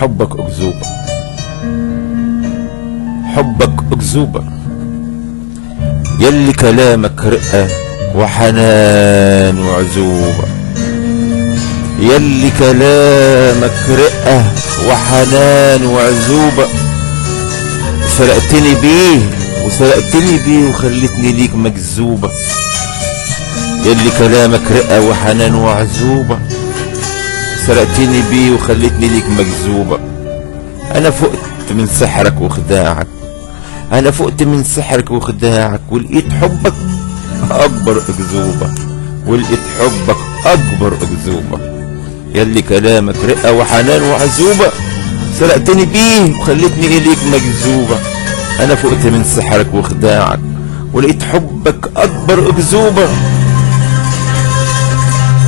حبك أكذوبة، حبك أكذوبة، يلي كلامك رقة وحنان وعزوبة، يلي كلامك رقة وحنان وعزوبة، سرقتني بيه وخلتني ليك مجذوبة، يلي كلامك رقة وحنان وعزوبة، سرقتني بيه وخلتني ليك مجذوبة. انا فقت من سحرك وخداعك، انا فقت من سحرك وخداعك، ولقيت حبك اكبر اكذوبة، ولقيت حبك اكبر اكذوبة، يلي كلامك رقة وحنان وعزوبة، سرقتني بيه وخلتني اليك مجذوبة. انا فقت من سحرك وخداعك، ولقيت حبك اكبر اكذوبة،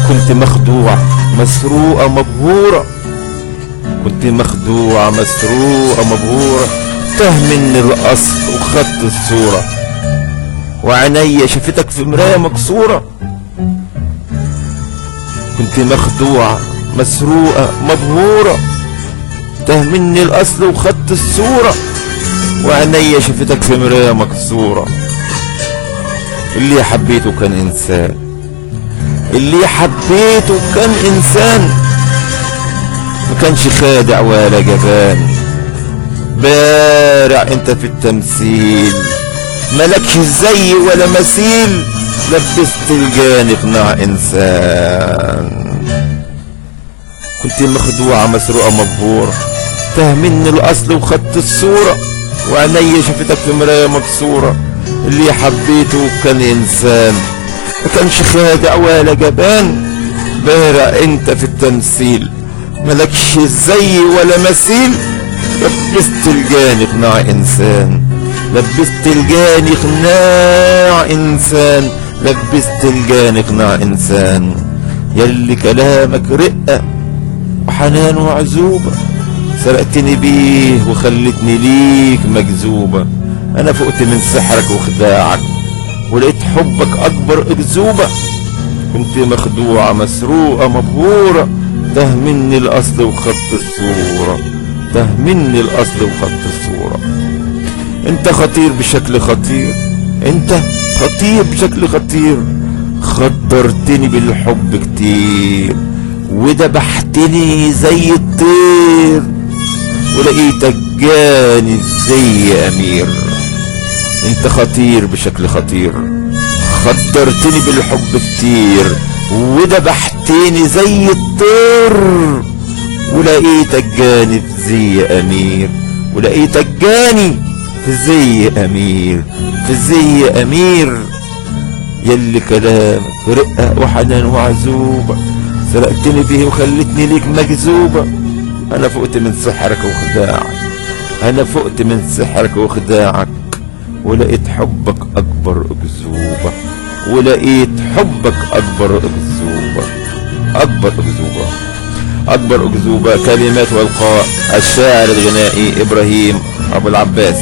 كنت مخدوعة مسروقة مبهورة، كنت مخدوعة مسروقة مبهورة، تاه مني القصر وخدت الصورة، وعينيا شافتك في مراية مكسورة. كنت مخدوعة مسروقة مبهورة، تاه مني الأصل وخدت الصورة، وعينيا شافتك في مراية مكسورة. اللي حبيته كان إنسان، اللي حبيته كان إنسان، ما كانش خادع ولا جبان، بارع انت في التمثيل، ملكش زي ولا مثيل، لبست الجاني قناع انسان. كنت مخدوعة مسروقة مبهورة، تاه مني الاصل وخدت الصورة، وعينيا شفتك في مراية مكسورة. اللي حبيته كان انسان، ما كانش خادع ولا جبان، بارع انت في التمثيل، ملكش زي ولا مثيل، لبست الجاني قناع انسان، لبست الجاني قناع انسان، لبست الجاني قناع انسان. يلي كلامك رقة وحنان وعزوبة، سرقتني بيه وخلتني ليك مجذوبة. انا فقت من سحرك وخداعك، ولقيت حبك اكبر اكذوبة، كنت مخدوعة مسروقة مبهورة، تاه مني الاصل وخدت الصورة، تاه مني الاصل وخدت الصورة. انت خطير بشكل خطير، انت خطير بشكل خطير، خدرتني بالحب كتير، وذبحتني زي الطير، ولقيتك جاني زي امير. انت خطير بشكل خطير، خدرتني بالحب كتير، وذبحتني زي الطير، ولقيتك جاني في زي امير، ولقيتك جاني في زي امير، في زي امير. يلي كلامك رقة وحنان وعزوبة، سرقتني بيه وخلتني ليك مجذوبة. انا فقت من سحرك وخداعك، انا فقت من سحرك وخداعك، ولقيت حبك اكبر اكذوبة، ولقيت حبك اكبر اكذوبة، اكبر اكذوبة، اكبر اكذوبة. كلمات والقاء الشاعر الغنائي ابراهيم ابو العباس.